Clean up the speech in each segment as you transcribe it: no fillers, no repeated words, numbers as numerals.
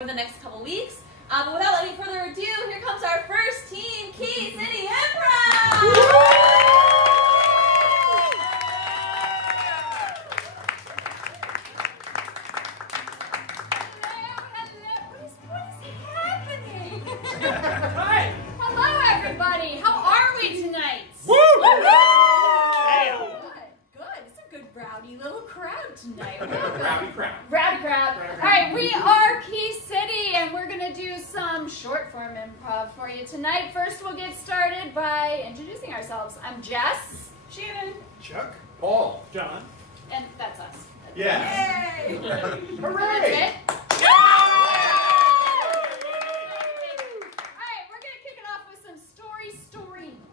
for the next couple weeks. But without any further ado, here comes our first team, Key City Improv! Hi! Hello, everybody! How are we tonight? Woo! Good. It's a good rowdy little crowd tonight. Rowdy crowd. Rowdy crowd. All right, we are Key City, and we're going to do some short-form improv for you tonight. First, we'll get started by introducing ourselves. I'm Jess. Shannon. Chuck. Paul. John. And that's us. Yeah. Yay! Hooray! That's it.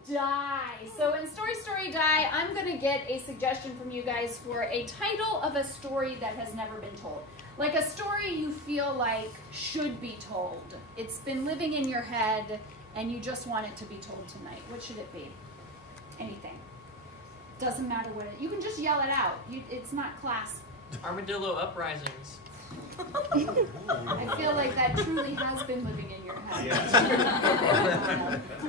Die. So in Story Die, I'm going to get a suggestion from you guys for a title of a story that has never been told. Like a story you feel like should be told. It's been living in your head and you just want it to be told tonight. What should it be? Anything. Doesn't matter what you can just yell it out. It's not class. Armadillo uprisings. I feel like that truly has been living in your head. Yes.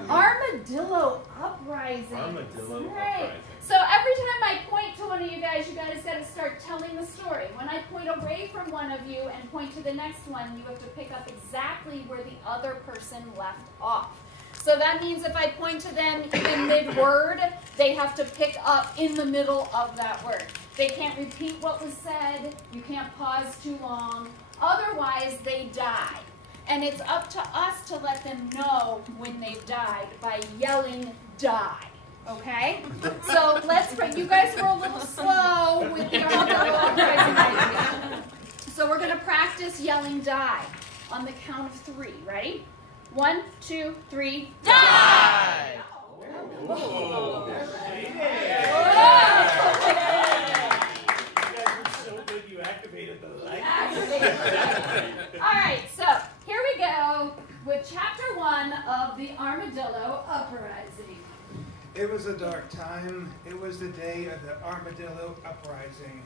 Armadillo uprising. Armadillo Right. uprising. So every time I point to one of you guys got to start telling the story. When I point away from one of you and point to the next one, you have to pick up exactly where the other person left off. So that means if I point to them in mid-word, they have to pick up in the middle of that word. They can't repeat what was said. You can't pause too long. Otherwise, they die. And it's up to us to let them know when they've died by yelling, die. Okay? So you guys were a little slow with the Armadillo uprising. So we're going to practice yelling, die on the count of 3. Ready? 1, 2, 3, die! Oh. You activated the light. Alright, so here we go with chapter 1 of the Armadillo Uprising. It was a dark time. It was the day of the Armadillo Uprising.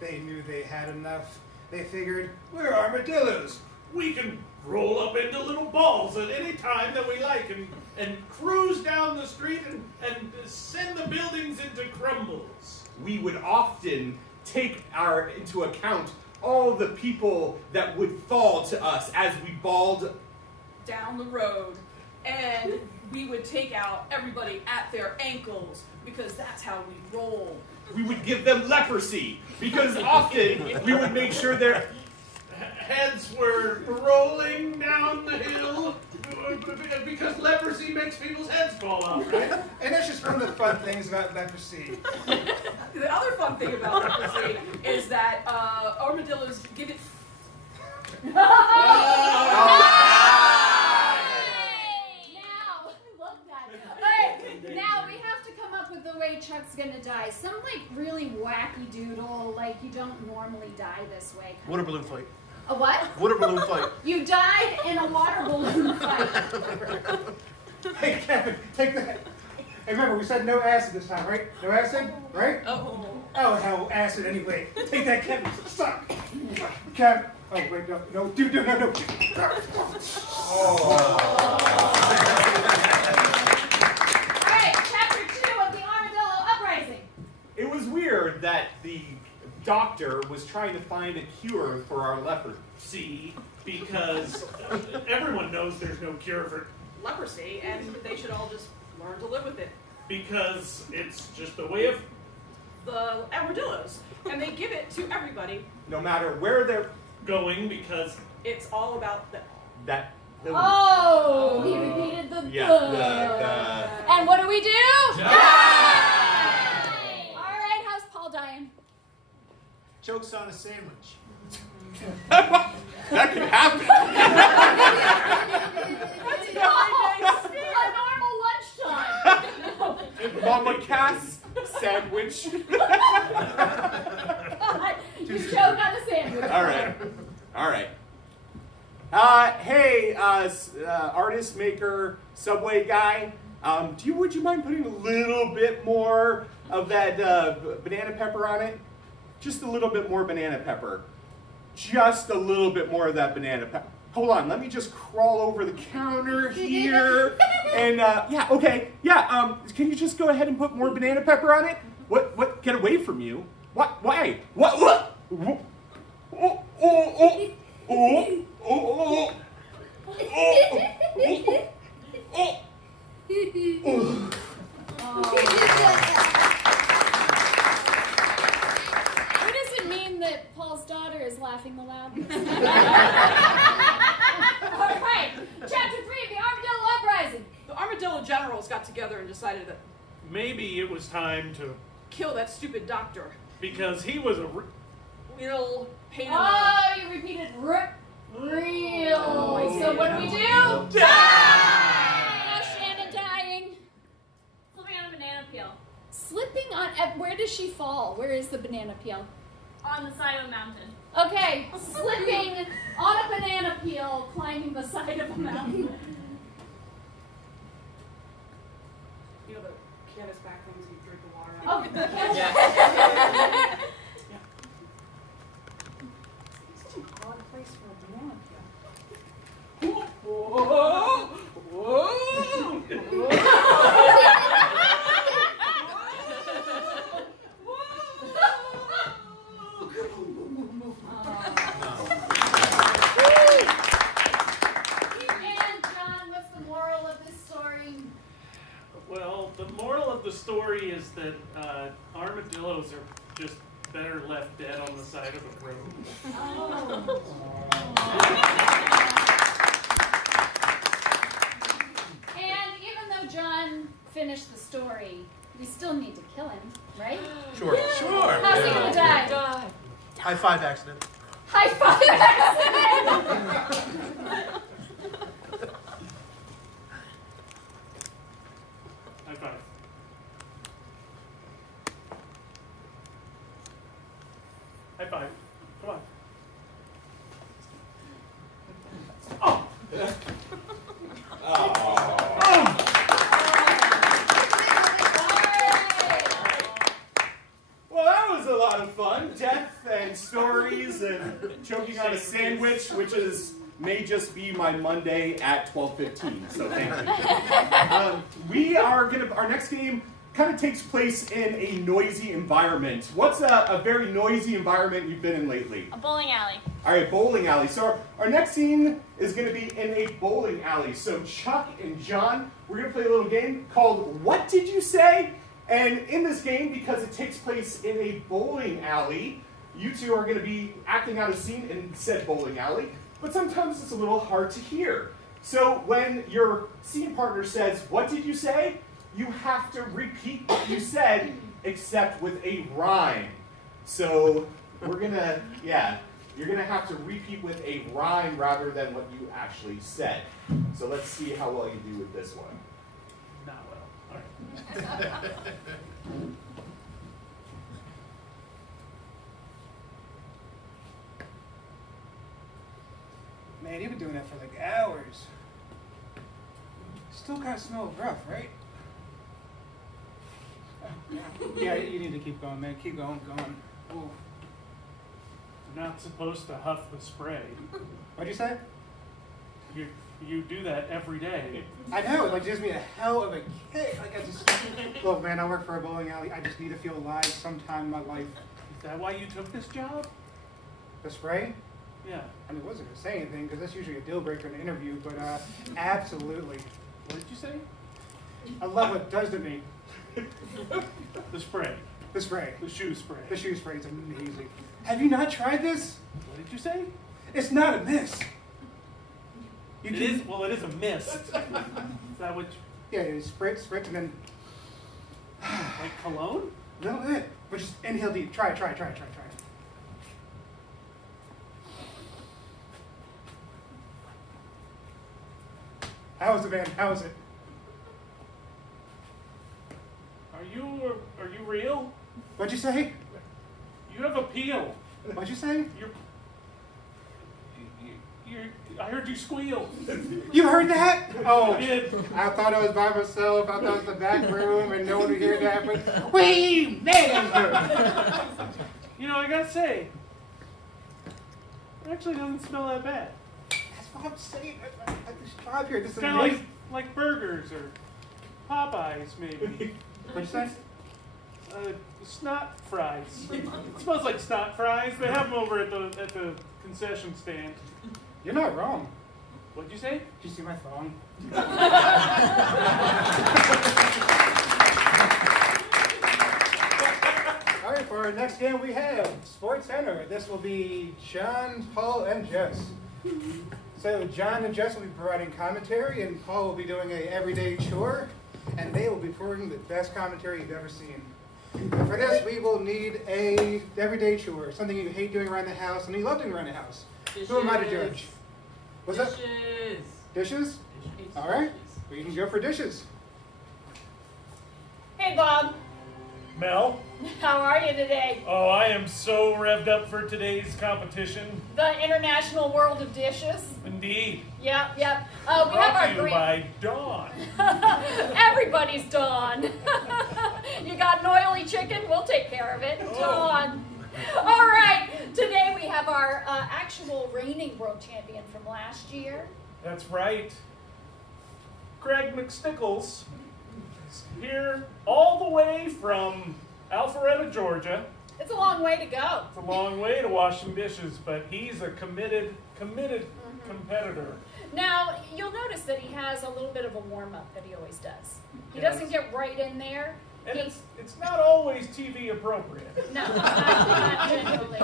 They knew they had enough. They figured, we're armadillos. We can roll up into little balls at any time that we like and cruise down the street and send the buildings into crumbles. We would often take into account all the people that would fall to us as we balled Down the road, and we would take out everybody at their ankles because that's how we roll. We would give them leprosy because often we would make sure their heads were rolling down the hill because leprosy makes people's heads fall off, right? And that's just one of the fun things about leprosy. The other fun thing about leprosy is that armadillos give it... Now, I love that. Alright, now we have to come up with the way Chuck's gonna die. Some like really wacky doodle, like you don't normally die this way. Water balloon fight. A what? Water balloon fight. You died in a water balloon fight. Hey, Kevin, take that. Hey, remember, we said no acid this time, right? No acid, right? Oh. Oh, hell, acid anyway. Take that, Kevin. Stop. Kevin. Oh, wait, no, dude, no. Alright, chapter 2 of the Armadillo Uprising. It was weird that the doctor was trying to find a cure for our leprosy. Because everyone knows there's no cure for Leprosy, and they should all just learn to live with it. because it's just the way of The armadillos, and they give it to everybody. No matter where they're going because It's all about them. that. Oh, he repeated the Yeah, And what do we do? Die! Alright, how's Paul dying? Chokes on a sandwich. That can happen. A normal lunchtime. Mama Cass sandwich. God, you choked on a sandwich. All right. Hey, artist, maker, Subway guy. Would you mind putting a little bit more of that banana pepper on it? Just a little bit more banana pepper. Just a little bit more of that banana pepper. hold on, let me just crawl over the counter here. And yeah, okay, yeah, can you just go ahead and put more banana pepper on it? What, get away from you? What, why? What? Oh, oh, oh, oh, oh, oh, oh. What does it mean that Paul's daughter is laughing the loudest? All right, chapter 3, the Armadillo Uprising. The Armadillo generals got together and decided that Maybe it was time to, kill that stupid doctor. because he was a Real pain in the... Oh, you repeated real. So what do we do? Die! Shannon dying. Slipping on a banana peel. Slipping on, where does she fall? Where is the banana peel? On the side of a mountain. Okay, slipping on a banana peel, climbing the side of a mountain. You know the canvas back things you drink the water out Oh, of? yeah. Such an odd place for a banana peel. Whoa! Whoa! And John, what's the moral of this story? Well, the moral of the story is that armadillos are just better left dead on the side of the road. Oh. And even though John finished the story, we still need to kill him, right? Sure. Sure. How's he Yeah. gonna die? High five accident. High five accident! High five. High five. Come on. Oh! Well, that was a lot of fun. Death and stories and choking on a sandwich, which may just be my Monday at 12:15. So thank you. We are our next game kind of takes place in a noisy environment. What's a very noisy environment you've been in lately? A bowling alley. All right, bowling alley. So our next scene is going to be in a bowling alley. So Chuck and John, we're going to play a little game called What Did You Say? And in this game, because it takes place in a bowling alley, you two are going to be acting out a scene in said bowling alley, but sometimes it's a little hard to hear. So when your scene partner says, "What did you say?" you have to repeat what you said, except with a rhyme. So we're going to, you're going to have to repeat with a rhyme rather than what you actually said. So let's see how well you do with this one. Not well. All right. Man, you've been doing that for like hours. Still kind of smells rough, right? Yeah, you need to keep going, man. Keep going, going. Ooh. You're not supposed to huff the spray. What'd you say? You do that every day. I know, it like gives me a hell of a kick. Like I just, look, man, I work for a bowling alley. I just need to feel alive sometime in my life. Is that why you took this job? The spray? Yeah. I mean, I wasn't gonna say anything because that's usually a deal breaker in an interview, but absolutely. What did you say? I love what it does to me. The spray. The spray. The shoe spray. The shoe spray is amazing. Have you not tried this? What did you say? It's not a miss. You It is. Well, it is a mist. Is that what? Yeah, you spritz, and then Like cologne? a little bit. But just inhale deep. Try it. How was it, man? How was it? Are you real? What'd you say? You have a peel. What'd you say? You're. I heard you squeal. You heard that? Oh, I did. I thought I was by myself. I thought it was the back room and no one would hear that. But wait, man, that was good. You know, I gotta say, it actually doesn't smell that bad. That's I'm saying, at this job here, this is Kind of amazing. like burgers or Popeyes, maybe. What'd you say? Snot fries. It smells like snot fries. They have them over at the concession stand. You're not wrong. What'd you say? Did you see my thong? All right, for our next game we have Sports Center. This will be John, Paul, and Jess. So John and Jess will be providing commentary, and Paul will be doing a everyday chore, and they will be providing the best commentary you've ever seen. And for this, we will need a everyday chore, something you hate doing around the house, and you love doing around the house. Who am I to judge? What's that? Dishes. Dishes? All right, we can go for dishes. Hey, Bob. Mel? How are you today? Oh, I am so revved up for today's competition. The International World of Dishes? Indeed. Yep. We have Brought our to you green... by Dawn. Everybody's Dawn. You got an oily chicken? We'll take care of it. Oh. Dawn. All right. Today we have our actual reigning world champion from last year. That's right. Craig McStickles is here all the way from Alpharetta, Georgia. It's a long way to go. It's a long way to washing dishes, but he's a committed competitor. Now, you'll notice that he has a little bit of a warm-up that he always does. He Yes. doesn't get right in there. And it's not always TV appropriate. No, not generally.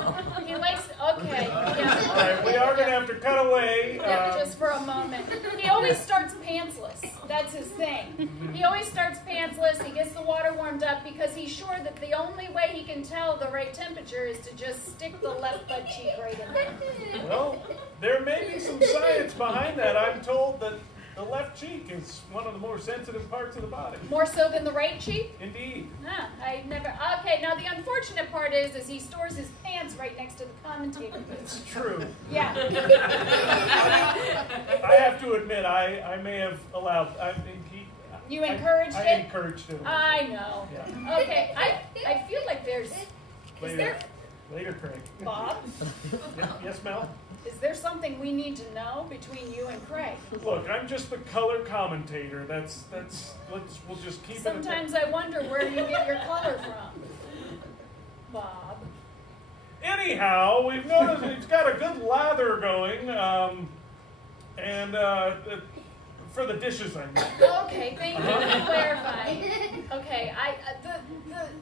He likes, okay, yeah. All right, we are going to have to cut away. Yeah, just for a moment. He always starts pantsless. That's his thing. He always starts pantsless. He gets the water warmed up because he's sure that the only way he can tell the right temperature is to just stick the left butt cheek right in there. Well, there may be some science behind that. I'm told that the left cheek is one of the more sensitive parts of the body. More so than the right cheek? Indeed. Nah, I never. Okay, now the unfortunate part is he stores his pants right next to the commentator booth. It's true. Yeah. I have to admit, I may have allowed. You encouraged I it? encouraged it. I know. Yeah. Okay, I feel like there's. Is there, Later, Craig. Bob? Yes, Mel? Is there something we need to know between you and Craig? Look, I'm just the color commentator. We'll just keep Sometimes I wonder where you get your color from, Bob. Anyhow, we've noticed it's got a good lather going, for the dishes, I mean. Okay, thank you for clarifying. Okay,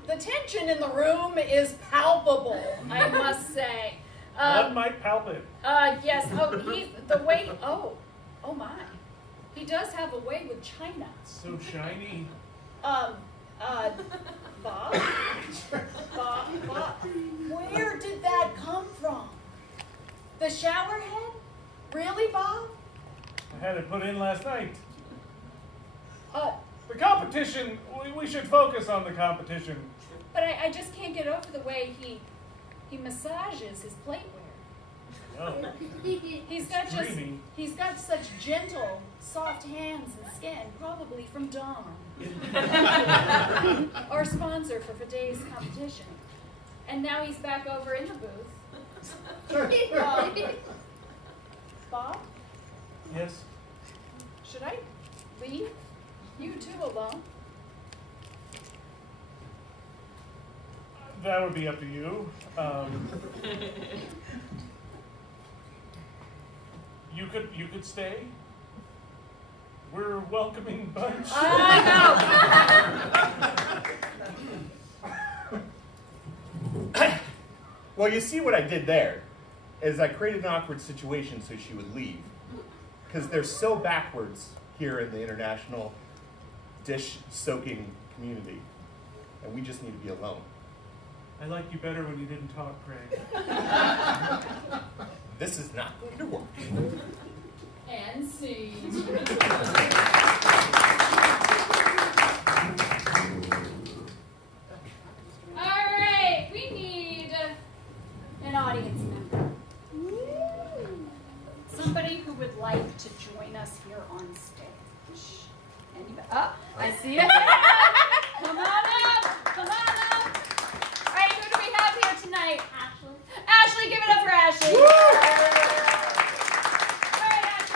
the tension in the room is palpable, I must say. One might palp it. Yes. Oh my. He does have a way with China. So shiny. Bob? Bob, where did that come from? The shower head? Really, Bob? I had it put in last night. But The competition, we should focus on the competition. I just can't get over the way he massages his plateware. No. He's got such gentle, soft hands and skin, probably from Dawn, our sponsor for today's competition. And now he's back over in the booth. Bob, Yes? should I leave you two alone? That would be up to you. You could stay. We're a welcoming bunch. Well, you see what I did there is I created an awkward situation so she would leave. Because they're so backwards here in the international dish-soaking community. And we just need to be alone. I liked you better when you didn't talk, Craig. This is not going to work. And see. All right, we need an audience member. Somebody who would like to join us here on stage. Anybody? Oh, I see it. Come on up. Come on up. All right, who do we have here tonight? Ashley. Ashley, give it up for Ashley. All right,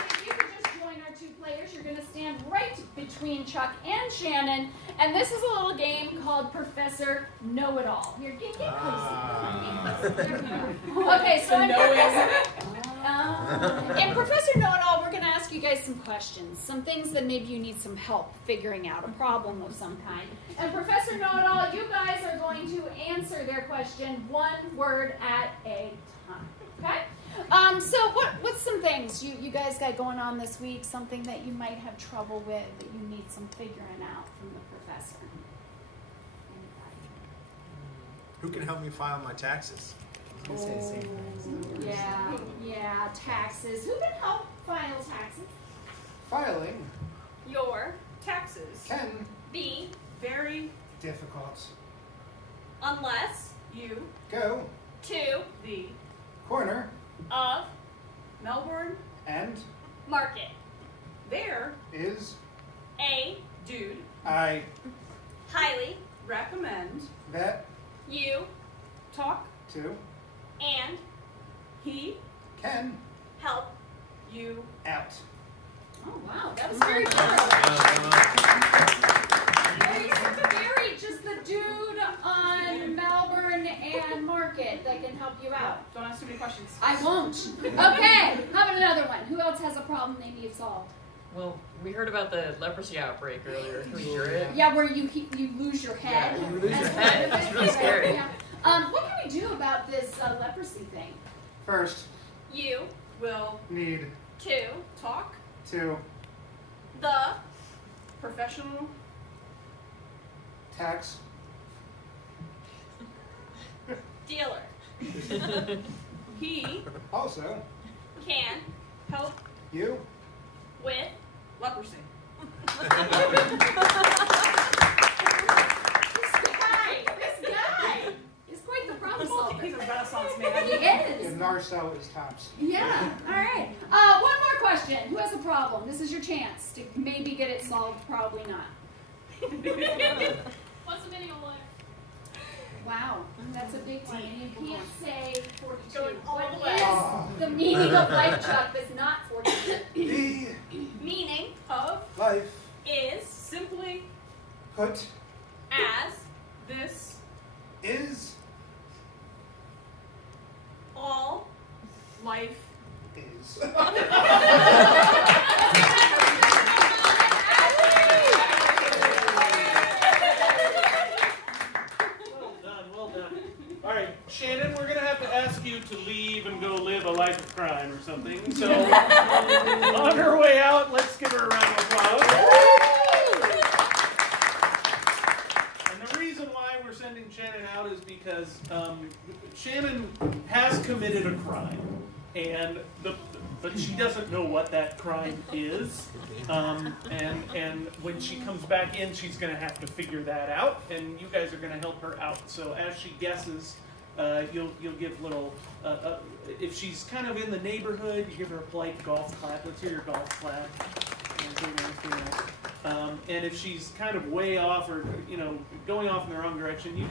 between Chuck and Shannon, and this is a little game called Professor Know-It-All. Here, get closer. There we go. Okay, so in Professor Know-It-All, we're going to ask you guys some questions, some things that maybe you need some help figuring out, a problem of some kind. And Professor Know-It-All, you guys are going to answer their question one word at a time. Okay? So what's some things you guys got going on this week, something that you might have trouble with, that you need some figuring out from the professor? Who can help me file my taxes? Yeah, taxes. Who can help file taxes? Filing Your Taxes can be very difficult. unless you Go to the corner of Melbourne and market. there is A dude I highly recommend that you talk to and he can help you out. Oh, wow, that was very thorough. Very, just the dude on Melbourne and Market that can help you out. Don't ask too many questions. I won't. Okay, how about another one? Who else has a problem they need solved? Well, we heard about the leprosy outbreak earlier. Can we cure it? Yeah, where you lose your head. Yeah, you lose your head. It's really scary. Yeah. What can we do about this leprosy thing? First, you Will need to talk to the professional tax dealer. he also Can help you with leprosy. This guy is quite the problem solver. He's a Renaissance He man. is. and Narcel is tops. Yeah, all right. One more question. Who has a problem? This is your chance to maybe get it solved, probably not. What's the meaning of life? Wow, that's a big one. And you can't say 42. Going all What the way. is the meaning of life, Chuck, that's not 42? The Meaning Of life is simply put as this is all life is. Well done. All right, Shannon, we're going to have to ask you to leave and go live a life of crime or something. So, on her way out, let's give her a round of applause. And the reason why we're sending Shannon out is because Shannon has committed a crime, and but she doesn't know what that crime is. And when she comes back in, she's going to have to figure that out, and you guys are going to help her out. So as she guesses, you'll give little. If she's kind of in the neighborhood, you give her a polite golf clap. Let's hear your golf clap. And if she's kind of way off, or going off in the wrong direction, you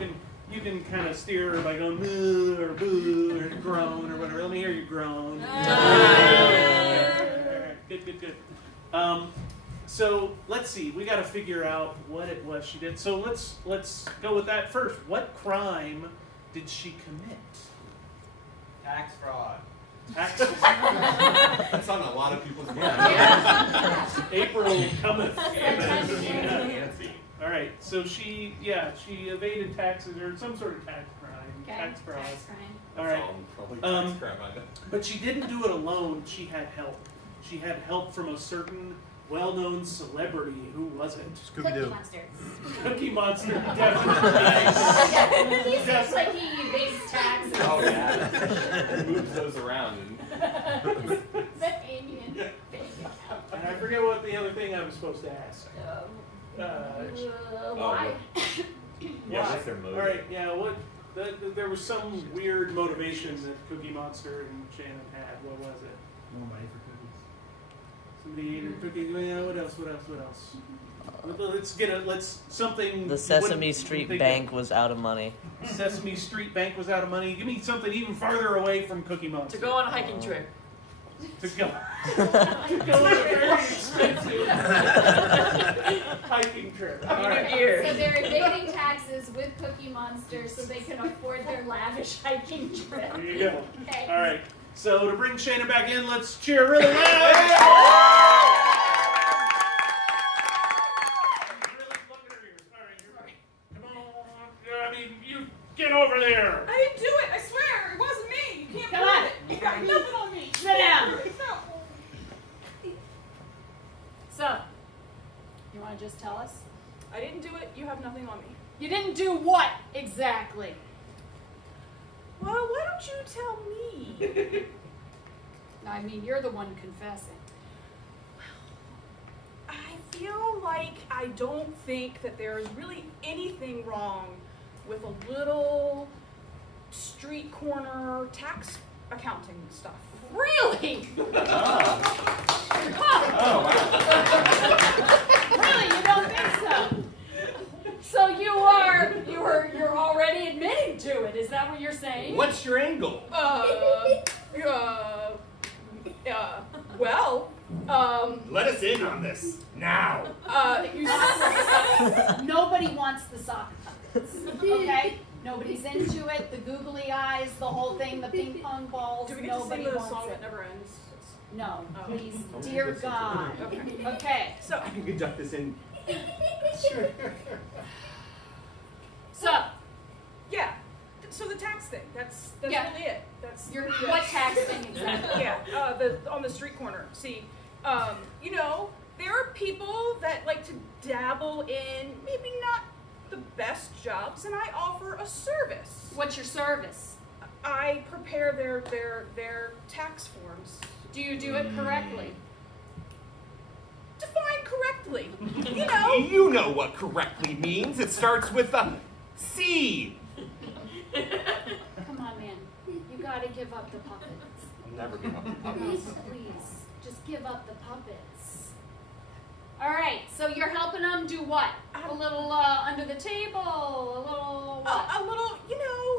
can kind of steer her by going moo or boo or groan or whatever. Let me hear you groan. Good. So let's see. We got to figure out what it was she did. So let's go with that first. What crime did she commit? Tax fraud. Tax. That's on a lot of people's minds. April cometh. Nancy. All right. So she evaded taxes or some sort of tax crime. Okay. Tax fraud. Tax crime. All right. Probably tax crime, I know. But she didn't do it alone. She had help. She had help from a certain well-known celebrity. Who was it? Scooby-Doo. Monster. Cookie Monster, definitely. He seems like he evades taxes. Oh yeah. Moves those around and Bahamian. And I forget what the other thing I was supposed to ask. Why? yeah, what's their All motive? right, yeah. What? There was some weird motivation that Cookie Monster and Shannon had. What was it? More money for cookies. Somebody ate her cookies. Yeah, what else? Let's something. The Sesame Street Bank was out of money. Sesame Street Bank was out of money. Give me something even farther away from Cookie Monster. To go on a hiking trip. To go. Go on a very expensive hiking trip. All right. So they're evading taxes with Cookie Monster so they can afford their lavish hiking trip. There you go. Okay. All right. So to bring Shannon back in, let's cheer really loud. Get over there! I didn't do it. I swear, it wasn't me. You can't Come prove on. it. You got nothing on me. Sit down. No. So, you want to just tell us? I didn't do it. You have nothing on me. You didn't do what exactly? Well, why don't you tell me? I mean, you're the one confessing. I feel like I don't think that there is really anything wrong with a little street corner tax accounting stuff. Really? Oh, Really? You don't think so? So you're already admitting to it. Is that what you're saying? what's your angle? Let us in on this now. Nobody wants the sock puppets. Okay? Nobody's into it. The googly eyes, the whole thing, the ping pong balls. Do we get to Nobody sing the wants song it. that never ends? No, Oh. please, dear God. Okay. So, I can conduct this in. So, yeah. So the tax thing. That's Yeah. really it. That's what tax thing exactly? Yeah, on the street corner. See, there are people that like to dabble in maybe not the best jobs, and I offer a service. What's your service? I prepare their tax forms. Do you do it correctly? Define correctly. You know what correctly means. It starts with a C. Come on, man. You gotta give up the puppets. I'll never give up the Please, puppets. please, just give up the puppets. All right, so you're helping them do what? A little under the table, a little what? A little,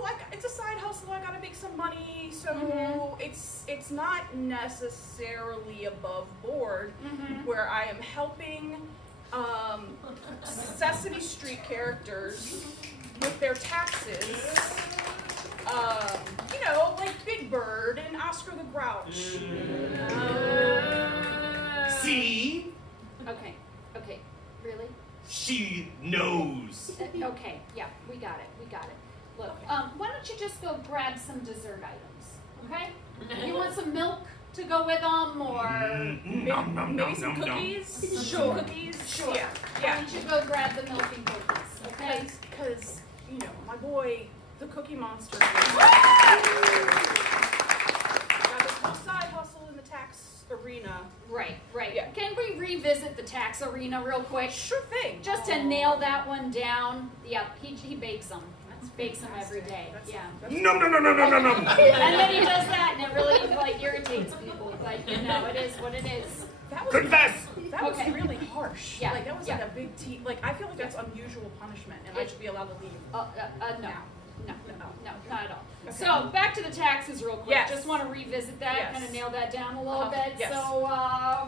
like it's a side hustle. I gotta make some money, so it's not necessarily above board. Where I am helping Sesame Street characters with their taxes. Like Big Bird and Oscar the Grouch. C. Okay, really? She knows. Okay, yeah, we got it. Look, why don't you just go grab some dessert items, okay? You want some milk to go with them, or Maybe some cookies? Sure. Cookies? Sure. Yeah. why don't you go grab the milk and cookies, okay? Because, my boy, the Cookie Monster, got this whole side hustle in the tax arena. Right. Yeah. Can we revisit the tax arena real quick? Sure thing. Just to nail that one down. Yeah, he bakes them. Bakes them every day. That's- Yeah. No. And then he does that, and it really irritates people. But it is what it is. That was Confess. That was Okay. really harsh. Yeah, Like that was yeah. like a big I feel like that's unusual punishment, and I should be allowed to leave. No, not at all. Okay. So back to the taxes real quick. Yes. Just want to revisit that, Yes. kind of nail that down a little bit. Yes. So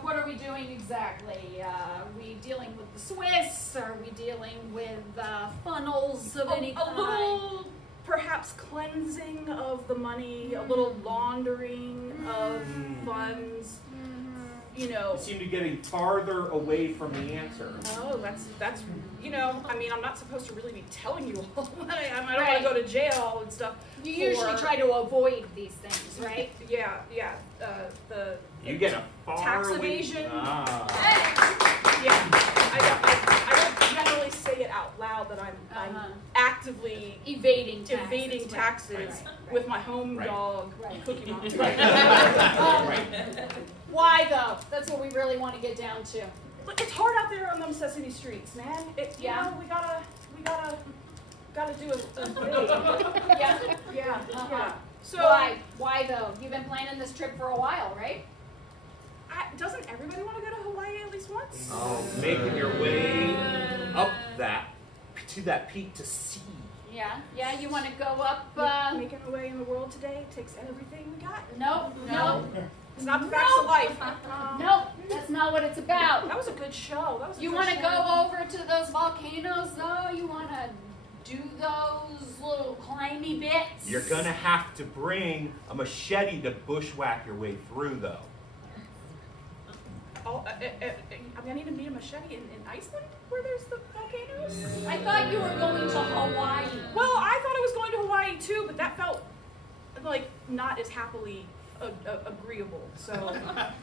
what are we doing exactly? Are we dealing with the Swiss? Are we dealing with funnels of any A kind? little, perhaps cleansing of the money, a little laundering of funds. You seem to be getting farther away from the answer. Oh, that's I'm not supposed to really be telling you all. I don't Right. want to go to jail and stuff. You usually try to avoid these things, right? Yeah. The You get a far tax away. evasion. Ah. I don't generally say it out loud that I'm actively evading taxes Right. with my home Right. dog, Right. Cookie Monster. Why though? That's what we really want to get down to. Look, it's hard out there on them Sesame Streets, man. Yeah. We gotta do a thing. Yeah. Yeah. So Why though? You've been planning this trip for a while, right? doesn't everybody want to go to Hawaii at least once? Oh, making your way up to that peak to see. Yeah. You want to go up? Making our way in the world today takes everything we got. No. It's not the facts of life. Nope, that's not what it's about. That was a good show. That was a You good want to show. go over to those volcanoes, though? You want to do those little climby bits? You're gonna have to bring a machete to bushwhack your way through, though. Oh, I need to meet a machete in Iceland, where there's the volcanoes. I thought you were going to Hawaii. Well, I thought I was going to Hawaii too, but that felt like not as happily agreeable. So,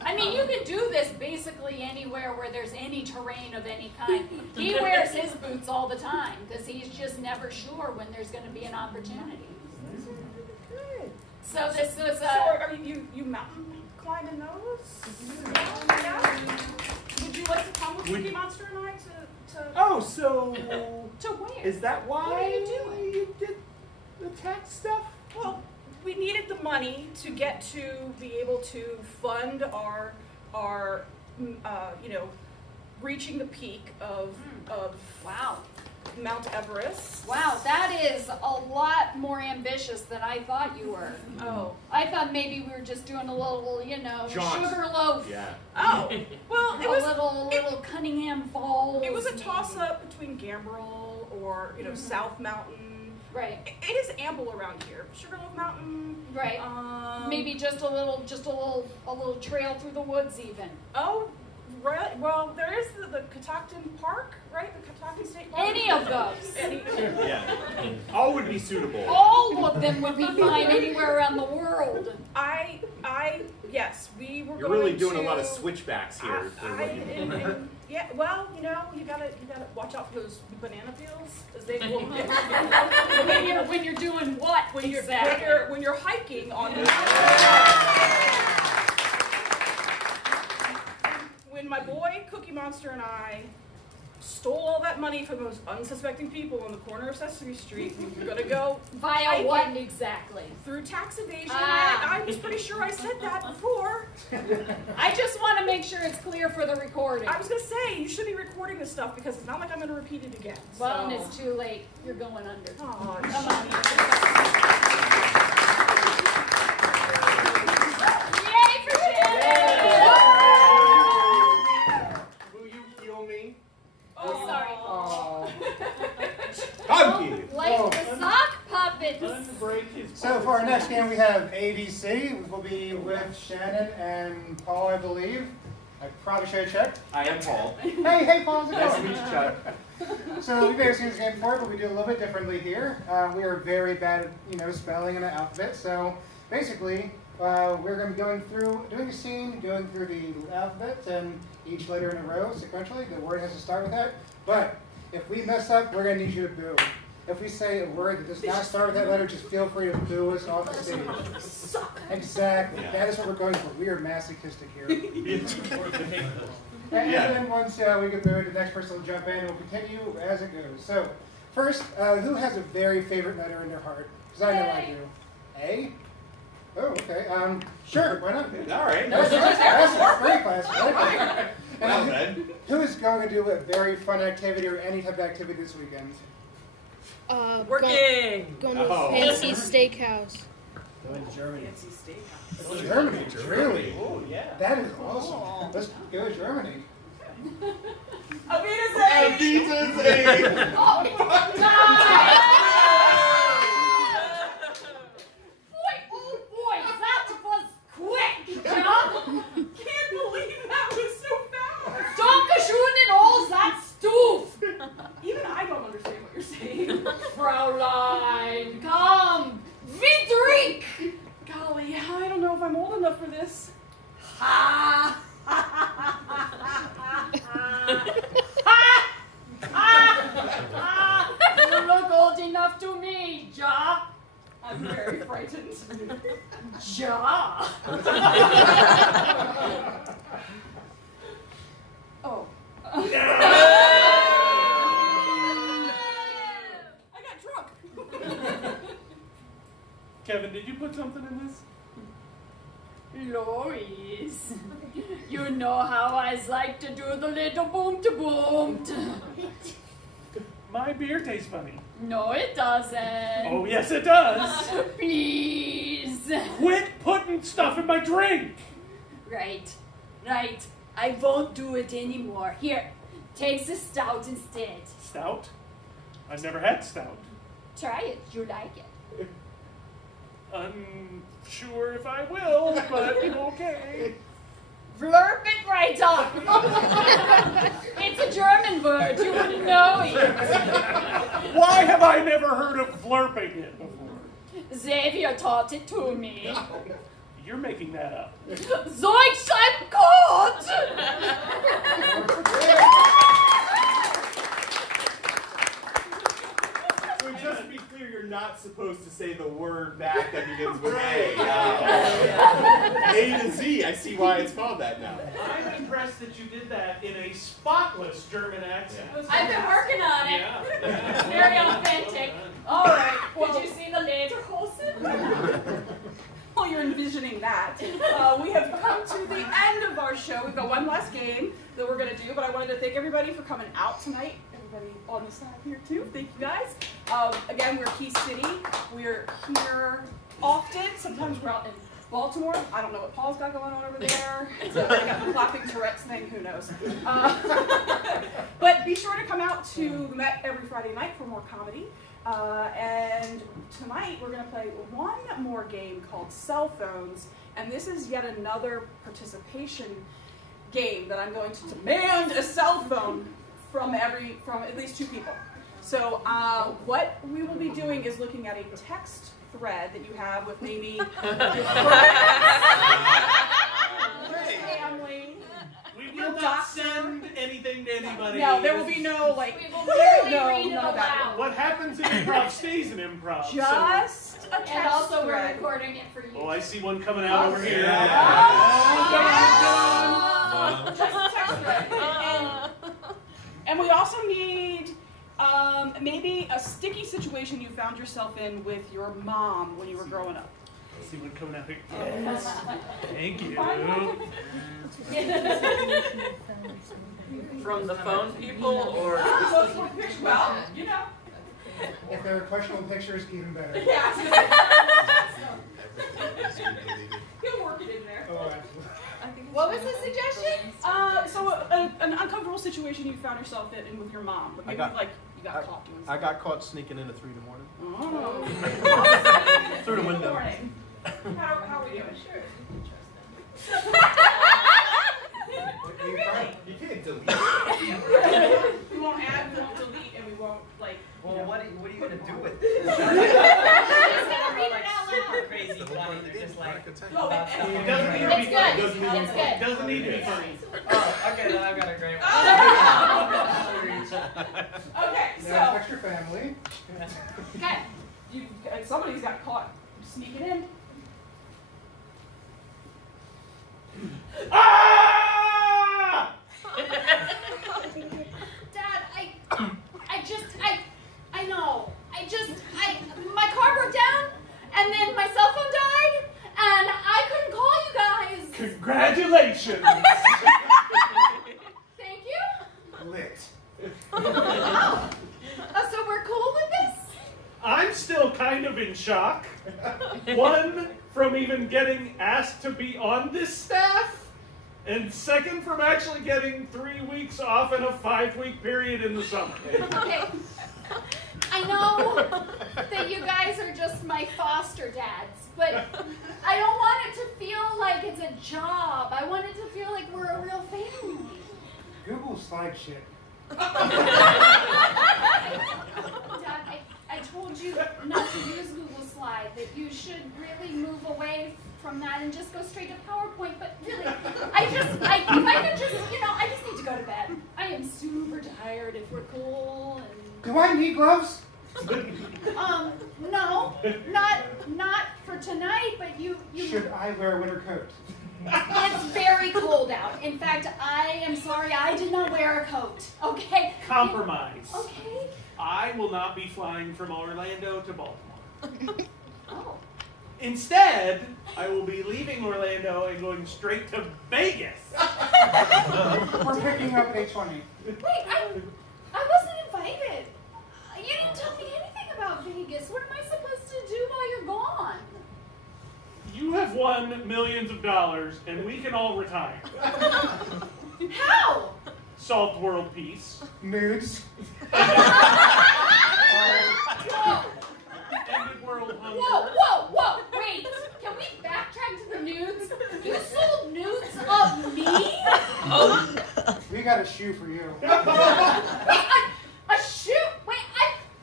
I mean, you can do this basically anywhere where there's any terrain of any kind. He wears his boots all the time because he's just never sure when there's going to be an opportunity. good. So this was So are you mountain climbing those? Yeah. Would you like to come with Cookie Monster and I to? Oh, so To where? is that why What are you doing? you did the tax stuff? Well, we needed the money to get to be able to fund our reaching the peak of wow. Mount Everest. Wow, that is a lot more ambitious than I thought you were. Oh. I thought maybe we were just doing a little, Jaunts. sugar loaf. Yeah. Oh. Well, it was a little Cunningham Falls. It was a toss-up between Gambrel or South Mountain. Right. It is ample around here. Sugarloaf Mountain. Right. Maybe just a little trail through the woods even. Oh, right. Well, there is the Catoctin Park, right? The Catoctin State Park. Any of those. Yeah. All would be suitable. All of them would be fine anywhere around the world. Yes, we were You're going really doing to, a lot of switchbacks here. yeah, well, you gotta watch out for those banana peels, as they will. when you're doing what? When you're hiking on the when my boy Cookie Monster and I stole all that money from those unsuspecting people on the corner of Sesame Street, we were gonna go via hiking what exactly? Through tax evasion. Ah. I was pretty sure I said that before. I just want to make sure it's clear for the recording. I was gonna say you should be recording this stuff because it's not like I'm gonna repeat it again. Well, so. and it's too late. You're going under. Oh, come on. Yay for Shannon! Will you heal me? Oh, sorry. Like the sock puppets. So for our next game, we have ABC. We'll be with Shannon and Paul, I believe. I probably should have checked. I am Paul. Hey, Paul, how's it Nice to going? meet you, Chuck. So we may have seen this game before, but we do a little bit differently here. We are very bad at, spelling and the alphabet. So basically, we're going to be doing a scene, going through the alphabet, and each letter in a row sequentially. The word has to start with that. But if we mess up, we're going to need you to boo. If we say a word that does not start with that letter, just feel free to boo us off the stage. Exactly. Yeah. That is what we're going for. We are masochistic here. And then once we get booed, the next person will jump in and we'll continue as it goes. So, first, who has a very favorite letter in their heart? Because I know I do. A? Oh, okay. Sure, why not? All right. That's very classic. Well, then. Who is going to do a very fun activity or any type of activity this weekend? Working! Going to a fancy steakhouse. Going to Germany. Fancy steakhouse. Germany, really? Oh, yeah. That is awesome. Let's go to Germany. Avita's A! Oh boy, that was quick, John! Can't believe that was so fast. Dankeschön and all that stuff! Even I don't understand what you're saying. Fraulein, come! We drink! Golly, I don't know if I'm old enough for this. Ha! You look old enough to me, Ja. I'm very frightened. Ja. Oh. I got drunk. Kevin, did you put something in this? Lois, you know how I like to do the little boom-to-boom. My beer tastes funny. No, it doesn't. Oh, yes, it does. Please. Quit putting stuff in my drink. Right. I won't do it anymore. Here, take the stout instead. Stout? I've never had stout. Try it. You like it. Unsure if I will, but okay. Blurp it right up. It's a German word. You wouldn't know it. Why have I never heard of flirping it before? Xavier taught it to me. You're making that up. Deutsch ein Gott! So just to be clear, you're not supposed to say the word back that begins with A. A to Z. I see why it's called that now. I'm impressed that you did that in a spotless German accent. I've been working on it. Yeah. Very authentic. All right. Did you see the lederhosen? While you're envisioning that, we have come to the end of our show. We've got one last game that we're going to do, but I wanted to thank everybody for coming out tonight. Everybody on the side here too. Thank you guys. Again, we're Key City. We're here often. Sometimes we're out in Baltimore. I don't know what Paul's got going on over there. So they got the clapping Tourette's thing. Who knows? But be sure to come out to the Met every Friday night for more comedy. And tonight we're going to play one more game called Cell Phones, and this is yet another participation game that I'm going to demand a cell phone from at least 2 people. So what we will be doing is looking at a text thread that you have with maybe your family. We will not send anything to anybody. No, there will be no like. We will really no, read it none of that. aloud. What happens in improv stays in improv. Just a text And also we're thread. recording it for you. Oh, I see one coming out over here. Just a text thread. And we also need maybe a sticky situation you found yourself in with your mom when you were growing up. I see one coming out here. Thank you. From the phone people or? Well, you know. If there are questionable pictures, even better. Yeah. He'll work it in there. Oh, What was the suggestion? So an uncomfortable situation you found yourself in with your mom. Maybe like you got caught doing something. I got caught sneaking in at 3 in the morning. Oh. Through the window. Good morning. How are we doing? Sure. You can't delete. We won't add, we won't delete, and we won't like. Well, what are you gonna do with it? He's gonna read it out loud. Crazy funny. They're just like. It doesn't need to be It's funny. good. It's good. Doesn't need to be funny. Oh, okay, then I've got a great one. Okay, now so text your family. okay, somebody's got caught sneaking in. Ah! Dad, my car broke down, and then my cell phone died, and I couldn't call you guys. Congratulations. Thank you. Lit. So we're cool with this? I'm still kind of in shock. One, from even getting asked to be on this staff, and second, from actually getting 3 weeks off in a 5-week period in the summer. Okay. I know that you guys are just my foster dads, but I don't want it to feel like it's a job. I want it to feel like we're a real family. Google slide shit. Dad, I told you not to use Google Slide, that you should really move away from that and just go straight to PowerPoint, but really, if I could just, I just need to go to bed. I am super tired if we're cool and... Do I need gloves? No, not for tonight, but you... Should I wear a winter coat? It's very cold out. In fact, I am sorry I did not wear a coat, okay? Compromise. Okay. I will not be flying from Orlando to Baltimore. Oh. Instead, I will be leaving Orlando and going straight to Vegas. We're picking up at 8:20. Wait, I wasn't invited. You didn't tell me anything about Vegas. What am I supposed to do while you're gone? You You have won millions of dollars, and we can all retire. How? Solved world peace. Nudes. Whoa! Ended world hunger. Whoa! Wait! Can we backtrack to the nudes? You sold nudes of me? We got a shoe for you. Wait, a shoe? Wait,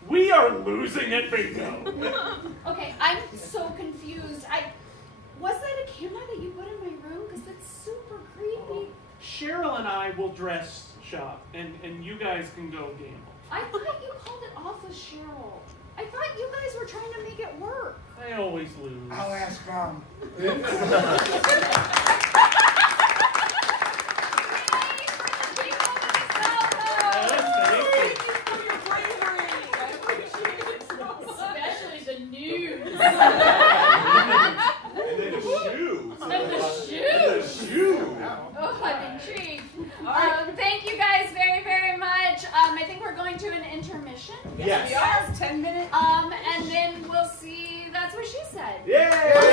We are losing at bingo. Okay, I'm so confused. Was that a camera that you put in my room? Because that's super creepy. Cheryl and I will dress shop, and you guys can go gamble. I thought you called it off with Cheryl. I thought you guys were trying to make it work. I always lose. I'll ask Mom. Especially the news. And then the shoe. And the shoe. And the shoe. Oh, I'm intrigued. Thank you guys very, very much. I think we're going to an intermission. Yes. We are. 10 minutes. And then we'll see. That's what she said. Yay!